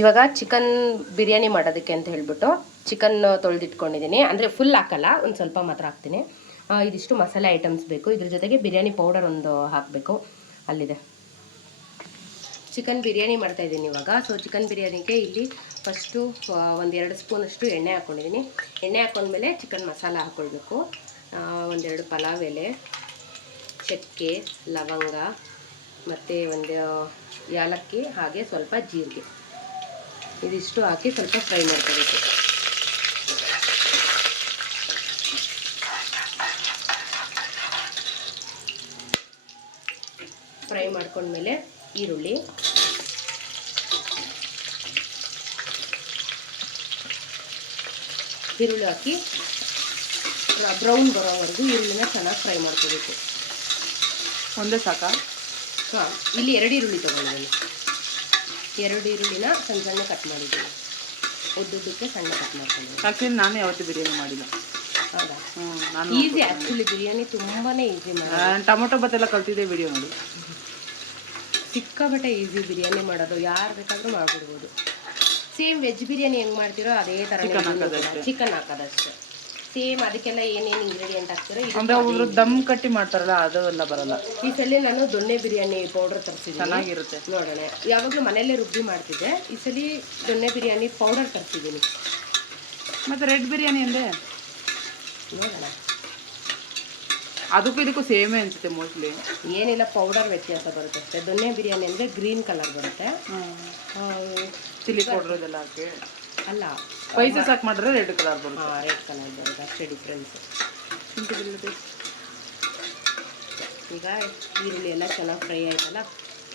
ಇವಾಗ ಚಿಕನ್ ಬಿರಿಯಾನಿ ಮಾಡೋದಕ್ಕೆ ಅಂತ ಹೇಳ್ಬಿಟ್ಟು ಚಿಕನ್ ತೊಳೆದಿಟ್ಕೊಂಡಿದ್ದೀನಿ. ಅಂದರೆ ಫುಲ್ ಹಾಕಲ್ಲ, ಒಂದು ಸ್ವಲ್ಪ ಮಾತ್ರ ಹಾಕ್ತೀನಿ. ಇದಿಷ್ಟು ಮಸಾಲೆ ಐಟಮ್ಸ್ ಬೇಕು. ಇದ್ರ ಜೊತೆಗೆ ಬಿರಿಯಾನಿ ಪೌಡರ್ ಒಂದು ಹಾಕಬೇಕು. ಅಲ್ಲಿದೆ. ಚಿಕನ್ ಬಿರಿಯಾನಿ ಮಾಡ್ತಾಯಿದ್ದೀನಿ ಇವಾಗ. ಸೊ ಚಿಕನ್ ಬಿರಿಯಾನಿಗೆ ಇಲ್ಲಿ ಫಸ್ಟು 1-2 ಸ್ಪೂನಷ್ಟು ಎಣ್ಣೆ ಹಾಕ್ಕೊಂಡಿದ್ದೀನಿ. ಎಣ್ಣೆ ಹಾಕ್ಕೊಂಡ್ಮೇಲೆ ಚಿಕನ್ ಮಸಾಲ ಹಾಕ್ಕೊಳ್ಬೇಕು. 1-2 ಪಲಾವ್ ಎಲೆ, ಚಕ್ಕೆ, ಲವಂಗ ಮತ್ತು 1 ಏಲಕ್ಕಿ, ಹಾಗೆ ಸ್ವಲ್ಪ ಜೀರಿಗೆ, ಇದಿಷ್ಟು ಹಾಕಿ ಸ್ವಲ್ಪ ಫ್ರೈ ಮಾಡ್ಕೋಬೇಕು. ಫ್ರೈ ಮಾಡ್ಕೊಂಡ್ಮೇಲೆ ಈರುಳ್ಳಿ, ಹಾಕಿ ಬ್ರೌನ್ ಬರೋವರೆಗೂ ಈರುಳ್ಳಿನ ಚೆನ್ನಾಗಿ ಫ್ರೈ ಮಾಡ್ಕೋಬೇಕು. ಒಂದೇ ಸಾಕಾ? ಹಾಂ, ಇಲ್ಲಿ 2 ಈರುಳ್ಳಿ ತೊಗೊಂಡಿದ್ದೀನಿ. 2 ಈರುಳ್ಳಿನ ಸಣ್ಣ ಸಣ್ಣ ಕಟ್ ಮಾಡಿದ್ದೀನಿ. ಉದ್ದುದ್ದಕ್ಕೆ ಸಣ್ಣ ಕಟ್ ಮಾಡ್ಕೊಂಡಿದ್ದೀನಿ. ಆ್ಯಕ್ಚುಲಿ ನಾನು ಯಾವತ್ತೂ ಬಿರಿಯಾನಿ ಮಾಡಿಲ್ಲ. ಹೌದಾ? ನಾನು ಈಸಿ. ಆ್ಯಕ್ಚುಲಿ ಬಿರಿಯಾನಿ ತುಂಬಾ ಈಸಿ ಮಾಡೋದು. ಟೊಮೊಟೊ ಬತ್ತೆಲ್ಲ ಕಲ್ತಿದ್ದೆ ವಿಡಿಯೋ ನೋಡಿ. ಸಿಕ್ಕಾಬಟ್ಟೆ ಈಸಿ ಬಿರಿಯಾನಿ ಮಾಡೋದು, ಯಾರು ಬೇಕಾದರೂ ಮಾಡ್ಬಿಡ್ಬೋದು. ಸೇಮ್ ವೆಜ್ ಬಿರಿಯಾನಿ ಹೆಂಗೆ ಮಾಡ್ತೀರೋ ಅದೇ ಥರ ಚಿಕನ್ ಹಾಕೋದಷ್ಟೇ. ಸೇಮ್ ಅದಕ್ಕೆಲ್ಲ ಏನೇನು ಇಂಗ್ರೀಡಿಯೆಂಟ್ ಹಾಕ್ತೀರೋ ಅವರು ದಮ್ ಕಟ್ಟಿ ಮಾಡ್ತಾರಲ್ಲ ಅದೆಲ್ಲ ಬರಲ್ಲ. ಈ ಸಲ ನಾನು ದೊಣ್ಣೆ ಬಿರಿಯಾನಿ ಪೌಡರ್ ತರಿಸಿದ್ದೀನಿ. ಚೆನ್ನಾಗಿರುತ್ತೆ. ನೋಡೋಣ, ಯಾವಾಗಲೂ ಮನೆಯಲ್ಲೇ ರುಬ್ಬಿ ಮಾಡ್ತಿದ್ದೆ. ಈ ಸಲ ದೊಣ್ಣೆ ಬಿರಿಯಾನಿ ಪೌಡರ್ ತರಿಸಿದ್ದೀನಿ. ಮತ್ತು ರೆಡ್ ಬಿರಿಯಾನಿ ಅಂದೆ ನೋಡೋಣ. ಅದಕ್ಕೂ ಇದಕ್ಕೂ ಸೇಮೇ ಅನಿಸುತ್ತೆ ಮೋಸ್ಟ್ಲಿ. ಏನಿಲ್ಲ, ಪೌಡರ್ ವ್ಯತ್ಯಾಸ ಬರುತ್ತೆ ಅಷ್ಟೇ. ದೊಣ್ಣೆ ಬಿರಿಯಾನಿ ಅಂದರೆ ಗ್ರೀನ್ ಕಲರ್ ಬರುತ್ತೆ. ಚಿಲ್ಲಿ ಪೌಡರ್ ಇದೆಲ್ಲ ಹಾಕಿ ಅಲ್ಲ, ಸ್ಪೈಸಸ್ ಹಾಕಿ ಮಾಡಿದ್ರೆ ರೆಡ್ ಕಲರ್ ಬರುತ್ತೆ. ಹಾಂ, ರೆಡ್ ಕಲರ್ ಬರುತ್ತೆ ಅಷ್ಟೇ ಡಿಫ್ರೆನ್ಸು. ಈಗ ಈರುಳ್ಳಿ ಎಲ್ಲ ಚೆನ್ನಾಗಿ ಫ್ರೈ ಆಯ್ತಲ್ಲ,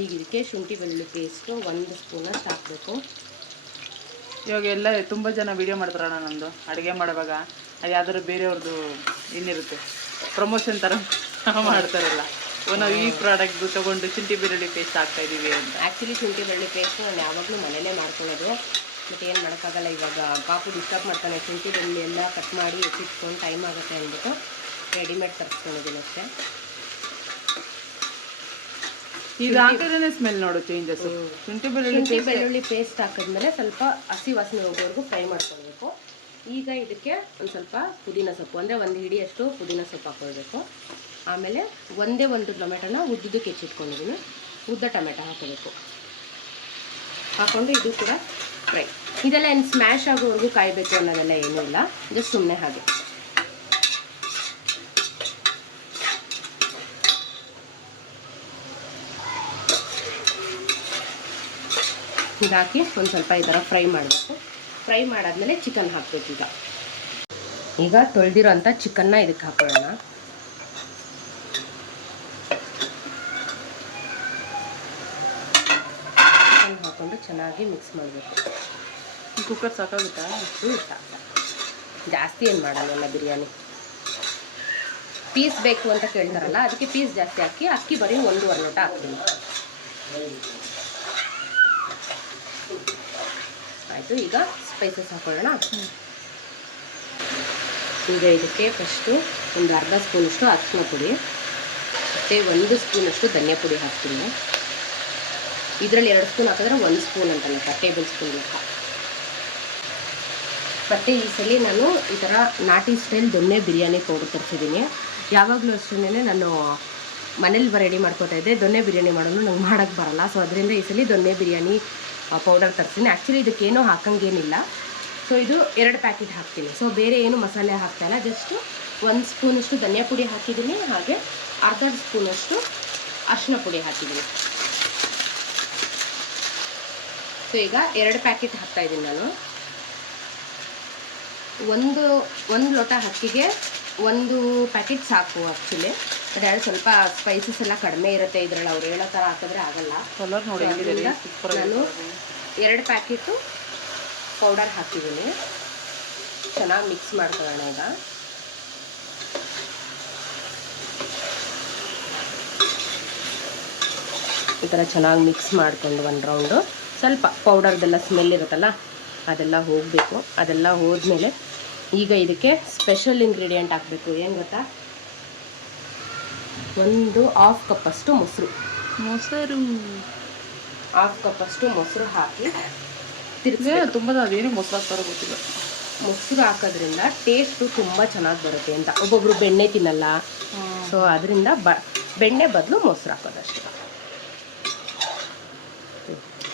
ಈಗ ಇದಕ್ಕೆ ಶುಂಠಿ ಬೆಳ್ಳುಳ್ಳಿ ಪೇಸ್ಟು 1 ಸ್ಪೂನಷ್ಟು ಹಾಕಬೇಕು. ಇವಾಗ ಎಲ್ಲ ತುಂಬ ಜನ ವೀಡಿಯೋ ಮಾಡ್ತಾರಣ್ಣ ನಮ್ಮದು ಅಡುಗೆ ಮಾಡುವಾಗ. ಅದು ಯಾವ್ದಾದ್ರು ಬೇರೆಯವ್ರದ್ದು ಏನಿರುತ್ತೆ ಪ್ರಮೋಷನ್ ಥರ ಮಾಡ್ತಾರಲ್ಲ, ನಾವು ಈ ಪ್ರಾಡಕ್ಟ್ದು ತೊಗೊಂಡು ಶುಂಠಿ ಬೆಳ್ಳುಳ್ಳಿ ಪೇಸ್ಟ್ ಹಾಕ್ತಾಯಿದ್ದೀವಿ ಅಂತ. ಆ್ಯಕ್ಚುಲಿ ಶುಂಠಿ ಬೆಳ್ಳುಳ್ಳಿ ಪೇಸ್ಟ್ ನಾನು ಯಾವಾಗಲೂ ಮನೇಲೇ ಮಾಡ್ಕೊಳ್ಳೋದು. ಮತ್ತು ಏನು ಮಾಡೋಕ್ಕಾಗಲ್ಲ, ಇವಾಗ ಪಾಪು ಡಿಸ್ಟರ್ಬ್ ಮಾಡ್ತಾನೆ. ಶುಂಠಿ ಬೆಳ್ಳುಳ್ಳಿ ಎಲ್ಲ ಕಟ್ ಮಾಡಿ ಎತ್ತಿಟ್ಕೊಂಡು ಟೈಮ್ ಆಗುತ್ತೆ ಅಂದ್ಬಿಟ್ಟು ರೆಡಿಮೇಡ್ ತರಿಸ್ಕೊಂಡಿದ್ದೀನಿ ಅಷ್ಟೇ. ಈಗ ಹಾಕಿದ್ರೆ ಸ್ಮೆಲ್ ನೋಡು ಚೇಂಜಸ್. ಶುಂಠಿ ಬೆಳ್ಳುಳ್ಳಿ ಪೇಸ್ಟ್ ಹಾಕಿದ್ಮೇಲೆ ಸ್ವಲ್ಪ ಹಸಿ ವಾಸನೆ ಹೋಗೋವರೆಗೂ ಫ್ರೈ ಮಾಡ್ಕೊಳ್ಬೇಕು. ಈಗ ಇದಕ್ಕೆ ಒಂದು ಸ್ವಲ್ಪ ಪುದೀನ ಸೊಪ್ಪು, ಅಂದರೆ 1 ಹಿಡಿಯಷ್ಟು ಪುದೀನ ಸೊಪ್ಪು ಹಾಕ್ಕೊಳ್ಬೇಕು. ಆಮೇಲೆ 1 ಟೊಮೆಟೊನ ಉದ್ದುದಕ್ಕೆ ಹೆಚ್ಚಿಟ್ಕೊಂಡಿದ್ದೀನಿ. ಉದ್ದ ಟೊಮೆಟೊ ಹಾಕೋಬೇಕು. ಹಾಕ್ಕೊಂಡು ಇದು ಕೂಡ ಫ್ರೈ. ಇದೆಲ್ಲ ಏನು ಸ್ಮ್ಯಾಶ್ ಆಗೋವರೆಗೂ ಕಾಯಬೇಕು ಅನ್ನೋದೆಲ್ಲ ಏನೂ ಇಲ್ಲ, ಜಸ್ಟ್ ಸುಮ್ಮನೆ ಹಾಗೆ. ಇದಾಕಿ ಒಂದು ಸ್ವಲ್ಪ ಈ ಥರ ಫ್ರೈ ಮಾಡಬೇಕು. ಫ್ರೈ ಮಾಡಾದ್ಮೇಲೆ ಚಿಕನ್ ಹಾಕಬೇಕು. ಈಗ ತೊಳೆದಿರೋ ಅಂಥ ಚಿಕನ್ನ ಇದಕ್ಕೆ ಹಾಕೊಳ್ಳೋಣ. ಚಿಕನ್ ಹಾಕ್ಕೊಂಡು ಚೆನ್ನಾಗಿ ಮಿಕ್ಸ್ ಮಾಡಬೇಕು. ಕುಕ್ಕರ್ ಸಾಕಾಗುತ್ತಾ? ಸಾಕು, ಜಾಸ್ತಿ ಏನು ಮಾಡಲ್ಲ ಬಿರಿಯಾನಿ. ಪೀಸ್ ಬೇಕು ಅಂತ ಕೇಳ್ತಾರಲ್ಲ, ಅದಕ್ಕೆ ಪೀಸ್ ಜಾಸ್ತಿ ಹಾಕಿ ಅಕ್ಕಿ ಬರೀ 1.5 ಲೋಟ ಹಾಕ್ತೀನಿ. ಆಯಿತು, ಈಗ ಸ್ಪೈಸಸ್ ಹಾಕೊಳ್ಳೋಣ. ಈಗ ಇದಕ್ಕೆ ಫಸ್ಟು ಒಂದು ಅರ್ಧ ಸ್ಪೂನಷ್ಟು ಅರಿಶಿನ ಪುಡಿ ಮತ್ತು 1 ಸ್ಪೂನಷ್ಟು ಧನಿಯಾ ಪುಡಿ ಹಾಕ್ತೀನಿ. ಇದರಲ್ಲಿ 2 ಸ್ಪೂನ್ ಹಾಕಿದ್ರೆ 1 ಸ್ಪೂನ್ ಅಂತ ಲೆಕ್ಕ, ಟೇಬಲ್ ಸ್ಪೂನ್ ಲೆಕ್ಕ. ಮತ್ತು ಈ ಸಲ ನಾನು ಈ ಥರ ನಾಟಿ ಸ್ಟೈಲ್ ದೊಣ್ಣೆ ಬಿರಿಯಾನಿ ಪೌಡರ್ ತರಿಸಿದ್ದೀನಿ. ಯಾವಾಗಲೂ ಅಷ್ಟೇ ನಾನು ಮನೇಲಿ ರೆಡಿ ಮಾಡ್ಕೋತಾ ಇದ್ದೆ. ದೊಣ್ಣೆ ಬಿರಿಯಾನಿ ಮಾಡೋದು ನಂಗೆ ಮಾಡೋಕ್ಕೆ ಬರಲ್ಲ. ಸೊ ಅದರಿಂದ ಈ ಸಲ ದೊಣ್ಣೆ ಬಿರಿಯಾನಿ ಪೌಡರ್ ತರಿಸ್ತೀನಿ. ಆ್ಯಕ್ಚುಲಿ ಇದಕ್ಕೇನೂ ಹಾಕಂಗೇನಿಲ್ಲ. ಸೊ ಇದು 2 ಪ್ಯಾಕೆಟ್ ಹಾಕ್ತೀನಿ. ಸೊ ಬೇರೆ ಏನು ಮಸಾಲೆ ಹಾಕ್ತಾಯಿಲ್ಲ, ಜಸ್ಟು 1 ಸ್ಪೂನಷ್ಟು ಧನಿಯಾ ಪುಡಿ ಹಾಕಿದ್ದೀನಿ, ಹಾಗೆ ಅರ್ಧ ಸ್ಪೂನಷ್ಟು ಅರಿಶಿನ ಪುಡಿ ಹಾಕಿದ್ದೀನಿ. ಸೊ ಈಗ 2 ಪ್ಯಾಕೆಟ್ ಹಾಕ್ತಾಯಿದ್ದೀನಿ ನಾನು. ಒಂದು ಲೋಟ ಅಕ್ಕಿಗೆ 1 ಪ್ಯಾಕೆಟ್ ಸಾಕು ಆ್ಯಕ್ಚುಲಿ. ಬಟ್ ಸ್ವಲ್ಪ ಸ್ಪೈಸಸ್ ಎಲ್ಲ ಕಡಿಮೆ ಇರುತ್ತೆ ಇದರಲ್ಲಿ, ಅವ್ರು ಹೇಳೋ ಥರ ಹಾಕಿದ್ರೆ ಆಗಲ್ಲ. ನಾನು 2 ಪ್ಯಾಕೆಟು ಪೌಡರ್ ಹಾಕಿದ್ದೀನಿ. ಚೆನ್ನಾಗಿ ಮಿಕ್ಸ್ ಮಾಡ್ಕೊಳ್ಳೋಣ. ಈಗ ಈ ಥರ ಚೆನ್ನಾಗಿ ಮಿಕ್ಸ್ ಮಾಡಿಕೊಂಡು 1 ರೌಂಡು ಸ್ವಲ್ಪ ಪೌಡರ್ದೆಲ್ಲ ಸ್ಮೆಲ್ ಇರುತ್ತಲ್ಲ ಅದೆಲ್ಲ ಹೋಗಬೇಕು. ಅದೆಲ್ಲ ಹೋದ್ಮೇಲೆ ಈಗ ಇದಕ್ಕೆ ಸ್ಪೆಷಲ್ ಇಂಗ್ರೀಡಿಯೆಂಟ್ ಹಾಕಬೇಕು. ಏನು ಗೊತ್ತಾ, 1/2 ಕಪ್ಪಷ್ಟು ಮೊಸರು, 1/2 ಕಪ್ಪಷ್ಟು ಮೊಸರು ಹಾಕಿ ತಿರ್ಗಿಸ್ಬೇಕು. ತುಂಬ ಅದೇನು ಮೊಸರು ಹಾಕ್ತಾರೋ ಗೊತ್ತಿಲ್ಲ. ಮೊಸರು ಹಾಕೋದ್ರಿಂದ ಟೇಸ್ಟು ತುಂಬ ಚೆನ್ನಾಗಿ ಬರುತ್ತೆ ಅಂತ. ಒಬ್ಬೊಬ್ರು ಬೆಣ್ಣೆ ತಿನ್ನಲ್ಲ, ಸೊ ಅದರಿಂದ ಬೆಣ್ಣೆ ಬದಲು ಮೊಸರು ಹಾಕೋದಷ್ಟೇ.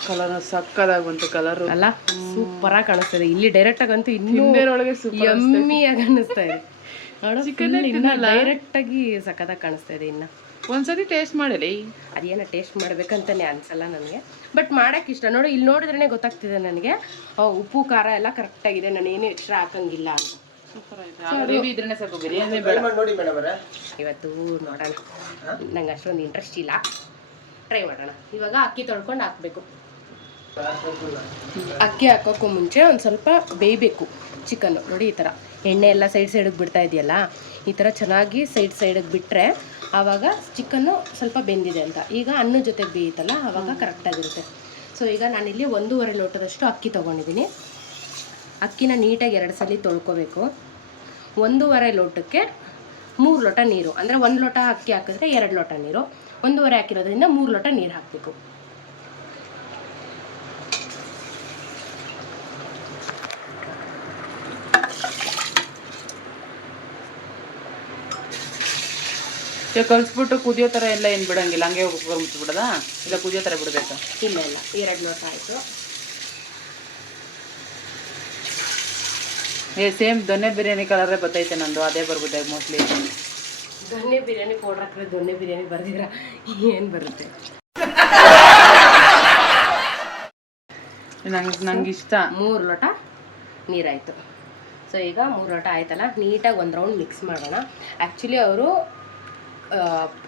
ಕಲರ್ ಸಕ್ಕದಾಗಿ ಬಂತು, ಕಲರು ಅಲ್ಲ ಸೂಪರಾಗಿ ಕಾಣಿಸ್ತದೆ. ಇಲ್ಲಿ ಡೈರೆಕ್ಟಾಗಂತೂ ಇನ್ನೂ ಹಿಂದೆರೊಳಗೆ ಯಮ್ಮಿಯಾಗಿ ಅನ್ನಿಸ್ತಾ ಇದೆ. ಡೈರೆಕ್ಟಾಗಿ ಸಕ್ಕದಾಗಿ ಕಾಣಿಸ್ತಾ ಇದೆ. ಇನ್ನು ಒಂದ್ಸರಿ ಟೇಸ್ಟ್ ಮಾಡಿರಿ. ಅದೇನೋ ಟೇಸ್ಟ್ ಮಾಡ್ಬೇಕಂತಾನೆ ಅನ್ಸಲ್ಲ ನನಗೆ, ಬಟ್ ಮಾಡೋಕೆ ಇಷ್ಟ. ನೋಡಿ ಇಲ್ಲಿ ನೋಡಿದ್ರೇ ಗೊತ್ತಾಗ್ತಿದೆ ನನಗೆ ಉಪ್ಪು ಖಾರ ಎಲ್ಲ ಕರೆಕ್ಟಾಗಿದೆ, ನಾನು ಏನು ಎಕ್ಸ್ಟ್ರಾ ಹಾಕಂಗಿಲ್ಲ ಅಂತ. ಇದ್ರೇನೆ ಸಾಕು, ಬಿರಿಯಾನಿ ಇವತ್ತು ನೋಡೋಣ, ನಂಗೆ ಅಷ್ಟೊಂದು ಇಂಟ್ರೆಸ್ಟ್ ಇಲ್ಲ, ಟ್ರೈ ಮಾಡೋಣ. ಇವಾಗ ಅಕ್ಕಿ ತೊಳ್ಕೊಂಡು ಹಾಕಬೇಕು. ಅಕ್ಕಿ ಹಾಕೋಕ್ಕೂ ಮುಂಚೆ ಒಂದು ಸ್ವಲ್ಪ ಬೇಯಬೇಕು ಚಿಕನ್ನು. ನೋಡಿ ಈ ಥರ ಎಣ್ಣೆ ಎಲ್ಲ ಸೈಡಿಗೆ ಬಿಡ್ತಾ ಇದೆಯಲ್ಲ, ಈ ಥರ ಚೆನ್ನಾಗಿ ಸೈಡಿಗೆ ಬಿಟ್ಟರೆ ಆವಾಗ ಚಿಕನ್ನು ಸ್ವಲ್ಪ ಬೆಂದಿದೆ ಅಂತ. ಈಗ ಅನ್ನದ ಜೊತೆ ಬೇಯುತ್ತಲ್ಲ ಆವಾಗ ಕರೆಕ್ಟಾಗಿರುತ್ತೆ. ಸೊ ಈಗ ನಾನಿಲ್ಲಿ 1.5 ಲೋಟದಷ್ಟು ಅಕ್ಕಿ ತೊಗೊಂಡಿದ್ದೀನಿ. ಅಕ್ಕಿನ ನೀಟಾಗಿ 2 ಸಲ ತೊಳ್ಕೊಬೇಕು. 1.5 ಲೋಟಕ್ಕೆ 3 ಲೋಟ ನೀರು, ಅಂದರೆ 1 ಲೋಟ ಅಕ್ಕಿ ಹಾಕಿದ್ರೆ 2 ಲೋಟ ನೀರು, 1.5 ಹಾಕಿರೋದ್ರಿಂದ 3 ಲೋಟ ನೀರು ಹಾಕಬೇಕು. ಕಲ್ಸ್ಬಿಟ್ಟು ಕುದಿಯೋ ಥರ ಎಲ್ಲ ಏನು ಬಿಡಂಗಿಲ್ಲ, ಹಂಗೆ ಕುಕ್ಕರ್ ಮುಚ್ಚಿಬಿಡೋದಾ ಇಲ್ಲ ಕುದಿಯೋ ಥರ ಬಿಡಬೇಕಾ? ಇಲ್ಲ 2 ಲೋಟ ಆಯಿತು. ಸೇಮ್ ದೊನ್ನೆ ಬಿರಿಯಾನಿ ಕಲರೇ ಬರ್ತೈತೆ ನಂದು, ಅದೇ ಬರ್ಬೋದು ಮೋಸ್ಟ್ಲಿ. ದೊನ್ನೆ ಬಿರಿಯಾನಿ ಪೌಡ್ರ್ ಹಾಕಿದ್ರೆ ದೊನ್ನೆ ಬಿರಿಯಾನಿ ಬರ್ದಿರ ಏನು ಬರುತ್ತೆ? ನಂಗೆ ಇಷ್ಟ. 3 ಲೋಟ ನೀರಾಯಿತು. ಸೊ ಈಗ 3 ಲೋಟ ಆಯ್ತಲ್ಲ, ನೀಟಾಗಿ ಒಂದು ರೌಂಡ್ ಮಿಕ್ಸ್ ಮಾಡೋಣ. ಆ್ಯಕ್ಚುಲಿ ಅವರು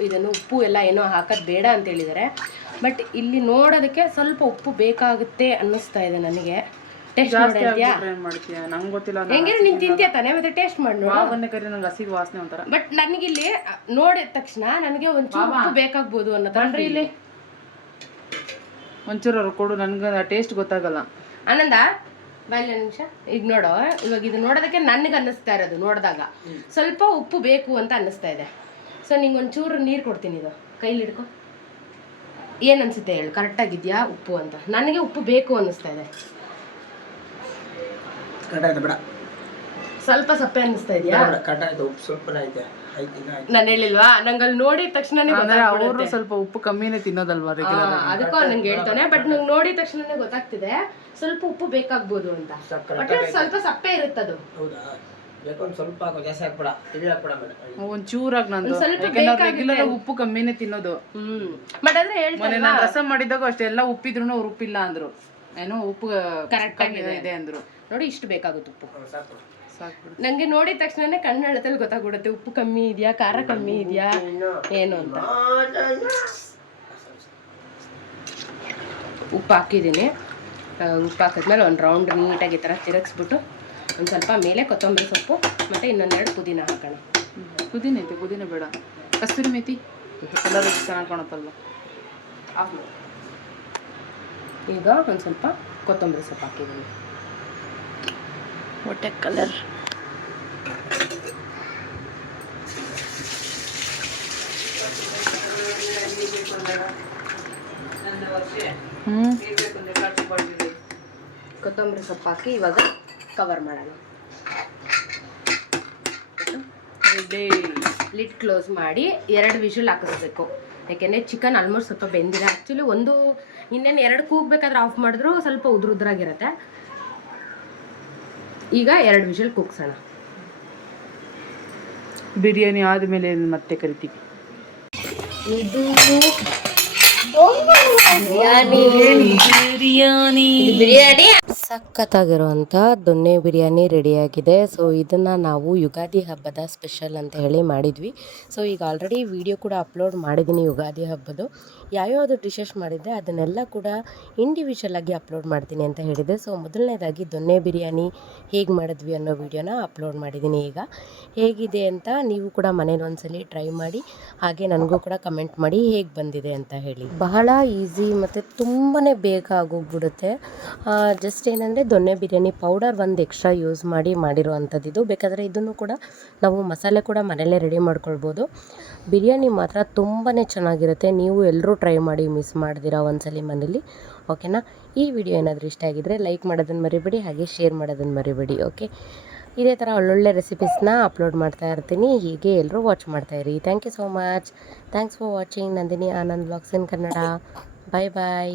ಇದನ್ನು ಉಪ್ಪು ಎಲ್ಲ ಏನೋ ಹಾಕೋದು ಬೇಡ ಅಂತ ಹೇಳಿದ್ದಾರೆ, ಬಟ್ ಇಲ್ಲಿ ನೋಡೋದಕ್ಕೆ ಸ್ವಲ್ಪ ಉಪ್ಪು ಬೇಕಾಗುತ್ತೆ ಅನ್ನಿಸ್ತಾ ಇದೆ ನನಗೆ. ಟೇಸ್ಟ್ ಮಾಡಿದ್ಯಾ? ನಂಗೆ ಗೊತ್ತಿಲ್ಲ. ಹೆಂಗೆ ನೀನು ತಿಂತೀಯ ತಾನೆ, ಮತ್ತೆ ಟೇಸ್ಟ್ ಮಾಡಿ ನೋಡಿ. ಕರಿ ನಂಗೆ ಹಸಿಗೆ ವಾಸನೆ ಒಂಥರ. ಬಟ್ ನನಗಿಲ್ಲಿ ನೋಡಿದ ತಕ್ಷಣ ನನಗೆ ಒಂಚೂರು ಉಪ್ಪು ಬೇಕಾಗ್ಬೋದು ಅನ್ನೋ ಥರ. ಇಲ್ಲಿ ಒಂಚೂರು ಅವ್ರು ಕೊಡು, ನನಗೆ ಟೇಸ್ಟ್ ಗೊತ್ತಾಗಲ್ಲ. ಆನಂದ ಬಾಯಿಲ್ಲ ನಿಮಿಷ. ಈಗ ನೋಡೋ, ಇವಾಗ ಇದು ನೋಡೋದಕ್ಕೆ ನನಗೆ ಅನ್ನಿಸ್ತಾ ಇರೋದು, ನೋಡಿದಾಗ ಸ್ವಲ್ಪ ಉಪ್ಪು ಬೇಕು ಅಂತ ಅನ್ನಿಸ್ತಾ ಇದೆ. ಸೊ ನಿಂಗೆ ಒಂಚೂರು ನೀರು ಕೊಡ್ತೀನಿ, ಇದು ಕೈಲಿ ಹಿಡ್ಕೊ. ಏನು ಅನಿಸುತ್ತೆ ಹೇಳು, ಕರೆಕ್ಟಾಗಿದೆಯಾ ಉಪ್ಪು ಅಂತ? ನನಗೆ ಉಪ್ಪು ಬೇಕು ಅನ್ನಿಸ್ತಾ ಇದೆ. ಸ್ವಲ್ಪ ಸಪ್ಪೆ ಅನ್ನಿಸ್ತಾ ಇದೆಯಾ? ನಾನು ಹೇಳಿಲ್ವಾ, ನಂಗೆ ಅಲ್ಲಿ ನೋಡಿದ ತಕ್ಷಣ ಅವರು ಸ್ವಲ್ಪ ಉಪ್ಪು ಕಮ್ಮಿನೇ ತಿನ್ನೋದಲ್ವಾ ರೆಗ್ಯುಲರ್, ಅದಕ್ಕೂ ನಂಗೆ ಹೇಳ್ತಾನೆ. ಬಟ್ ನಂಗೆ ನೋಡಿದ ತಕ್ಷಣನೇ ಗೊತ್ತಾಗ್ತಿದೆ ಸ್ವಲ್ಪ ಉಪ್ಪು ಬೇಕಾಗ್ಬೋದು ಅಂತ. ಬಟ್ ಸ್ವಲ್ಪ ಸಪ್ಪೆ ಇರುತ್ತದು. ಒಂಚೂರಾಗಿ ನಂದು ರೆಗ್ಯುಲರ್ ಉಪ್ಪು ಕಮ್ಮಿನೇ ತಿನ್ನೋದು. ಬಟ್ ಆದ್ರೆ ಹೇಳ್ತಾರೆ, ನಾನು ರಸಂ ಮಾಡಿದಾಗ ಅಷ್ಟೆಲ್ಲ ಉಪ್ಪಿದ್ರು ಅವ್ರು ಉಪ್ಪಿಲ್ಲ ಅಂದ್ರು, ಏನೋ ಉಪ್ಪು ಕರೆಕ್ಟ್ ಇದೆ ಅಂದ್ರು. ನೋಡಿ ಇಷ್ಟು ಬೇಕಾಗುತ್ತೆ ಉಪ್ಪು. ನಂಗೆ ನೋಡಿದ ತಕ್ಷಣನೇ ಕಣ್ಣು ಎಳತಲ್ಲಿ ಗೊತ್ತಾಗ್ಬಿಡುತ್ತೆ ಉಪ್ಪು ಕಮ್ಮಿ ಇದೆಯಾ, ಖಾರ ಕಮ್ಮಿ ಇದೆಯಾ ಏನು ಅಂತ. ಉಪ್ಪು ಹಾಕಿದ್ದೀನಿ. ಉಪ್ಪು ಹಾಕಿದ್ಮೇಲೆ ಒಂದು ರೌಂಡ್ ನೀಟಾಗಿ ಈ ಥರ ತಿರುಗಿಸ್ಬಿಟ್ಟು ಒಂದು ಸ್ವಲ್ಪ ಮೇಲೆ ಕೊತ್ತಂಬರಿ ಸೊಪ್ಪು ಮತ್ತು ಇನ್ನೊಂದೆರಡು ಪುದೀನ ಹಾಕೋಣ. ಪುದೀನ ಐತೆ, ಪುದೀನ ಬೇಡ, ಕಸ್ತೂರಿ ಮೇಥಿ ಕಲರ್ ಚೆನ್ನಾಗಿ ಕಾಣುತ್ತಲ್ವ. ಈಗ ಒಂದು ಸ್ವಲ್ಪ ಕೊತ್ತಂಬರಿ ಸೊಪ್ಪು ಹಾಕಿದ್ದೀನಿ. ಹೊಟ್ಟೆ ಕಲರ್ ಕೊತ್ತಂಬರಿ ಸೊಪ್ಪು ಹಾಕಿ ಇವಾಗ ಕವರ್ ಮಾಡೋಣ. ಲಿಡ್ ಕ್ಲೋಸ್ ಮಾಡಿ 2 ವಿಷಲ್ ಹಾಕಿಸ್ಬೇಕು. ಯಾಕೆಂದರೆ ಚಿಕನ್ ಆಲ್ಮೋಸ್ಟ್ ಸ್ವಲ್ಪ ಬೆಂದಿದೆ. ಆ್ಯಕ್ಚುಲಿ ಇನ್ನೇನು 2 ಕೂಗಬೇಕಾದ್ರೆ ಆಫ್ ಮಾಡಿದ್ರು ಸ್ವಲ್ಪ ಉದ್ರುದ್ರಾಗಿರುತ್ತೆ. ಈಗ 2 ವಿಷಲ್ ಕೂಗ್ಸೋಣ. ಬಿರಿಯಾನಿ ಆದಮೇಲೆ ಮತ್ತೆ ಕರಿತೀವಿ. ಇದು ಬಿರಿಯಾನಿ ಸಖತ್ತಾಗಿರುವಂಥ ದೊನ್ನೆ ಬಿರಿಯಾನಿ ರೆಡಿಯಾಗಿದೆ. ಸೊ ಇದನ್ನು ನಾವು ಯುಗಾದಿ ಹಬ್ಬದ ಸ್ಪೆಷಲ್ ಅಂತ ಹೇಳಿ ಮಾಡಿದ್ವಿ. ಸೊ ಈಗ ಆಲ್ರೆಡಿ ವಿಡಿಯೋ ಕೂಡ ಅಪ್ಲೋಡ್ ಮಾಡಿದ್ದೀನಿ ಯುಗಾದಿ ಹಬ್ಬದ್ದು. ಯಾವ್ಯಾವುದು ಡಿಶಸ್ ಮಾಡಿದ್ದೆ ಅದನ್ನೆಲ್ಲ ಕೂಡ ಇಂಡಿವಿಜುವಲ್ ಆಗಿ ಅಪ್ಲೋಡ್ ಮಾಡ್ತೀನಿ ಅಂತ ಹೇಳಿದೆ. ಸೊ ಮೊದಲನೇದಾಗಿ ದೊನ್ನೆ ಬಿರಿಯಾನಿ ಹೇಗೆ ಮಾಡಿದ್ವಿ ಅನ್ನೋ ವಿಡಿಯೋನ ಅಪ್ಲೋಡ್ ಮಾಡಿದ್ದೀನಿ. ಈಗ ಹೇಗಿದೆ ಅಂತ ನೀವು ಕೂಡ ಮನೇಲಿ ಒಂದ್ಸಲಿ ಟ್ರೈ ಮಾಡಿ, ಹಾಗೆ ನನಗೂ ಕೂಡ ಕಮೆಂಟ್ ಮಾಡಿ ಹೇಗೆ ಬಂದಿದೆ ಅಂತ ಹೇಳಿ. ಬಹಳ ಈಸಿ ಮತ್ತು ತುಂಬಾ ಬೇಗ ಆಗೋಗ್ಬಿಡುತ್ತೆ. ಜಸ್ಟ್ ಏನಂದರೆ ದೊನ್ನೆ ಬಿರಿಯಾನಿ ಪೌಡರ್ ಒಂದು ಎಕ್ಸ್ಟ್ರಾ ಯೂಸ್ ಮಾಡಿ ಮಾಡಿರೋವಂಥದ್ದು ಇದು. ಬೇಕಾದರೆ ಇದನ್ನು ಕೂಡ ನಾವು ಮಸಾಲೆ ಕೂಡ ಮನೆಯಲ್ಲೇ ರೆಡಿ ಮಾಡ್ಕೊಳ್ಬೋದು. ಬಿರಿಯಾನಿ ಮಾತ್ರ ತುಂಬಾ ಚೆನ್ನಾಗಿರುತ್ತೆ. ನೀವು ಎಲ್ಲರೂ ಟ್ರೈ ಮಾಡಿ, ಮಿಸ್ ಮಾಡ್ದಿರಾ ಒಂದ್ಸಲಿ ಮನೇಲಿ ಓಕೆನಾ. ಈ ವಿಡಿಯೋ ಏನಾದರೂ ಇಷ್ಟ ಆಗಿದ್ದರೆ ಲೈಕ್ ಮಾಡೋದನ್ನು ಮರಿಬೇಡಿ, ಹಾಗೆ ಶೇರ್ ಮಾಡೋದನ್ನು ಮರಿಬೇಡಿ. ಓಕೆ, ಇದೇ ಥರ ಒಳ್ಳೊಳ್ಳೆ ರೆಸಿಪೀಸ್ನ ಅಪ್ಲೋಡ್ ಮಾಡ್ತಾ ಇರ್ತೀನಿ. ಹೀಗೆ ಎಲ್ಲರೂ ವಾಚ್ ಮಾಡ್ತಾಯಿರಿ. Thank you so much. Thanks for watching Nandini Anand vlogs in Kannada. Bye bye.